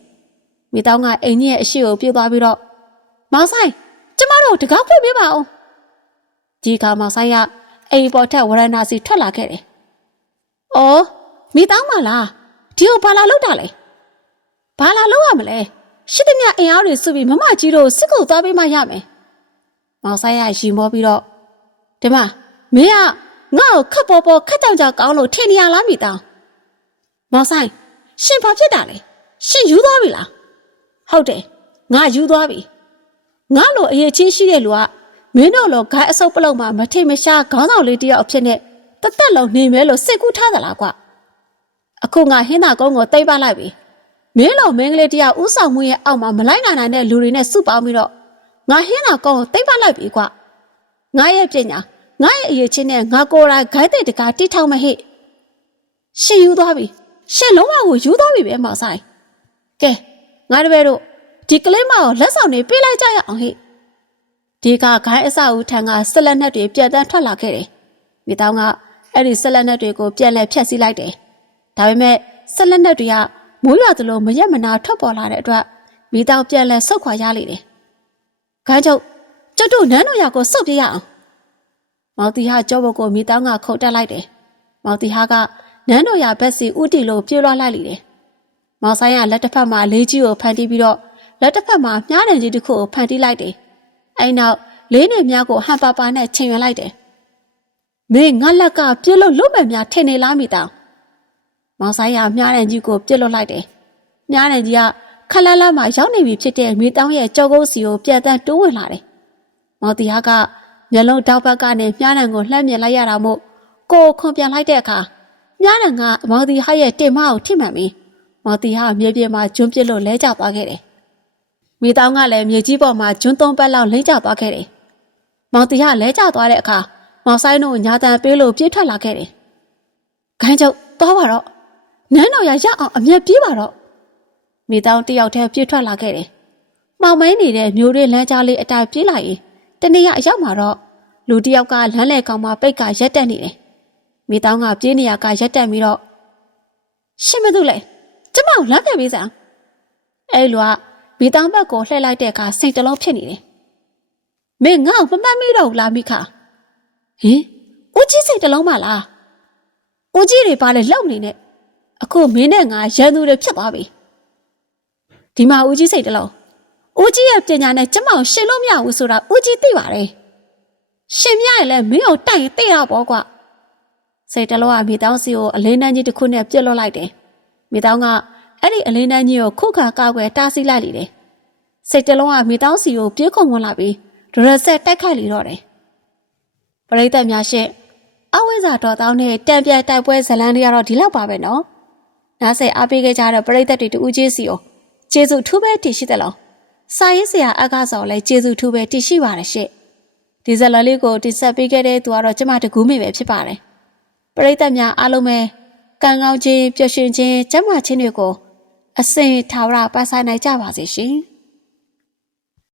မိတောင်းကအိမ်ကြီးရဲ့အရှိကိုပြေးသွားပြီးတော့မောင်ဆိုင်ကျမတို့တကောက်ဖွင့်ပေးပါဦးဒီကမောင်ဆိုင်ကအိမ်ပေါ်ထက်ဝရဏာစီထွက်လာခဲ့တယ်။အော်မိတောင်းမလားဒီကိုဘာလာလောက်တာလဲ။ဘာလာလောက်ရမလဲ။ရှိသမျှအင်အားတွေစုပြီးမမကြီးတို့စစ်ကူသွားပေးမှရမယ်။ မောင်ဆိုင်ကရီမောပြီးတော့ဒီမှာမင်းကငါ့ကိုခက်ပေါ်ပေါ်ခက်ကြောင်ကြောင်ကောင်းလို့ထင်နေရလားမိတောင်း။မောင်ဆိုင်ရှင်ဘာဖြစ်တာလဲ။ရှင်ယူသွားပြီလား။ဟုတ်တယ်ငါယူသွားပြီ။ငါလိုအရေးချင်းရှိတဲ့လူကမင်းတို့လိုဂိုင်းအစုပ်ပလုံမှာမထိမရှားခေါင်းဆောင်လေးတယောက်အဖြစ်နဲ့တသက်လုံးနေမဲလို့စိတ်ကူးထားသလားကွအခုငါဟင်းသာကုန်းကိုတိတ်ပလိုက်ပြီမင်းလိုမင်းကလေးတယောက်ဥဆောင်မှုရဲ့အောက်မှာမလိုက်နိုင်နိုင်တဲ့လူတွေနဲ့စုပေါင်းပြီးတော့ ငါဟင်းသာကုန်းကိုတိတ်ပလိုက်ပြီကွငါရဲ့ပညာငါရဲ့အရေးချင်းနဲ့ငါကိုယ်တိုင်ဂိုင်းတဲ့တကာတိထောင်မဟိရှင်ယူသွားပြီရှင်လုံးဝကိုယူသွားပြီပဲမောင်ဆိုင်ကဲငါတပည့်တို့ဒီကလေးမကိုလက်ဆောင်တွေပေးလိုက်ကြရအောင်ဟိဒီကဂိုင်းအစအဦးထံကဆက်လက်နှက်တွေပြတ်တန်းထွက်လာခဲ့တယ်။မိတောင်းကအဲ့ဒီဆက်လက်နှက်တွေကိုပြန်လဲဖျက်ဆီးလိုက်တယ်။ဒါပေမဲ့ဆက်လက်နှက်တွေကမိုးရွာသလိုမရက်မနာထွက်ပေါ်လာတဲ့အတွက်မိတောင်းပြန်လဲဆုတ်ခွာရလိမ့်တယ်။ ဂိုင်းချုပ်ကျွတ်တို့နန်းတော်ရောက်ကိုစုပ်ပြရအောင်။မောင်တီဟာကြောဘုတ်ကိုမိတောင်းကခုတ်တက်လိုက်တယ်။မောင်တီဟာကနန်းတော်ရဘက်စီဥတီလို့ပြေးလွှားလိုက်လိမ့်တယ်။မောင်ဆိုင်ကလက်တစ်ဖက်မှာလေးကြီးကိုဖန်တီးပြီးတော့လက်တစ်ဖက်မှာမြားတယ်ကြီးတစ်ခုကိုဖန်တီးလိုက်တယ်။အဲ့နောက်လေးနေများကိုဟန်ပါပါနဲ့ချိန်ရွယ်လိုက်တယ်။မင်းငါလက်ကပြစ်လို့လွတ်မယ်များထင်နေလားမိသား။မောင်ဆိုင်ရမြားတယ်ကြီးကိုပြစ်လွတ်လိုက်တယ်။မြားတယ်ကြီးက ခလန်းလန်းမှာရောက်နေပြီဖြစ်တဲ့မိတောင်းရဲ့ကြောကုန်းစီကိုပြန်တန်းတိုးဝင်လာတယ်။မောင်တီဟာကမျက်လုံးတောက်ဘက်ကနေမြားတယ်ကိုလှမ်းမြင်လိုက်ရတာမို့ကိုခွန်ပြန်လိုက်တဲ့အခါမြားတယ်ကမောင်တီဟာရဲ့တင်မကိုထိမှန်ပြီးမောင်တီဟာမြေပြင်မှာကျွန်းပစ်လို့လဲကျသွားခဲ့တယ်။မိတောင်းကလည်းမြေကြီးပေါ်မှာကျွန်းသုံးပတ်လောက်လိမ့်ကျသွားခဲ့တယ်။မောင်တီဟာလဲကျသွားတဲ့အခါမောင်ဆိုင်တို့ညာတန်ပေးလို့ပြေးထွက်လာခဲ့တယ်။ခိုင်းချုပ်သွားပါတော့နန်းတော်ရရအောင်အမျက်ပြေးပါတော့ မိတောင်းတယောက်တည်းပြေးထွက်လာခဲ့တယ်။မှောင်မဲနေတဲ့မျိုးတွေလမ်းကြားလေးအတိုင်းပြေးလိုက်ရင်တနေ့ရက်အရောက်မှာတော့လူတယောက်ကလမ်းလေကောင်မှာပိတ်ကရက်တက်နေတယ်။မိတောင်းကပြေးနေရကရက်တက်ပြီးတော့ရှင်မသူလဲကျမကိုလမ်းပြပေးစမ်းအဲ့လိုကမိတောင်းဘက်ကိုလှည့်လိုက်တဲ့အခါစိတ်တလုံးဖြစ်နေတယ်။မင်းငါ့ကိုမမှတ်မိတော့ဘူးလားမိခဟင်ဦးကြီးစိတ်တလုံးမလားဦးကြီးတွေပါလေလောက်နေနဲ့အခုမင်းနဲ့ငါရန်သူတွေဖြစ်သွားပြီ ဒီမှာဦးကြီးစိတ်တလုံးဦးကြီးရဲ့ပညာနဲ့ကျမကိုရှင်လို့မရဘူးဆိုတာဦးကြီးသိပါတယ်ရှင်မရရင်လည်းမင်းကိုတိုက်ရင်သိတာပေါ့ကွာစိတ်တလုံးကမိတောင်းစီကိုအလင်းတန်းကြီးတစ်ခုနဲ့ပြစ်လွတ်လိုက်တယ်မိတောင်းကအဲ့ဒီအလင်းတန်းကြီးကိုခုခံကောက်ွယ်တားဆီးလိုက်လေတယ်စိတ်တလုံးကမိတောင်းစီကိုပြေးခုံဝင်လာပြီးဒရဆက်တိုက်ခိုက်လေတော့တယ်ပရိသတ်များရှင့်အဝိဇ္ဇာတော်တောင်းနဲ့တံပြတ်တိုက်ပွဲဇလန်းတွေကတော့ဒီလောက်ပါပဲနော်နားဆယ်အားပေးခဲ့ကြတဲ့ပရိသတ်တွေတူဦးကြီးစီကို ကျေးဇူးထူးပဲတည်ရှိတယ်လို့စာရေးဆရာအကားစော်လည်းကျေးဇူးထူးပဲတည်ရှိပါတယ်ရှင့်ဒီဇလန်လေးကိုတင်ဆက်ပေးခဲ့တဲ့သူကတော့ကျမတကူးမိပဲဖြစ်ပါတယ်ပရိသတ်များအားလုံးပဲကံကောင်းခြင်းပျော်ရွှင်ခြင်းကျမ်းမာခြင်းတွေကိုအစင်ထာဝရပတ်ဆိုင်နိုင်ကြပါစေရှင်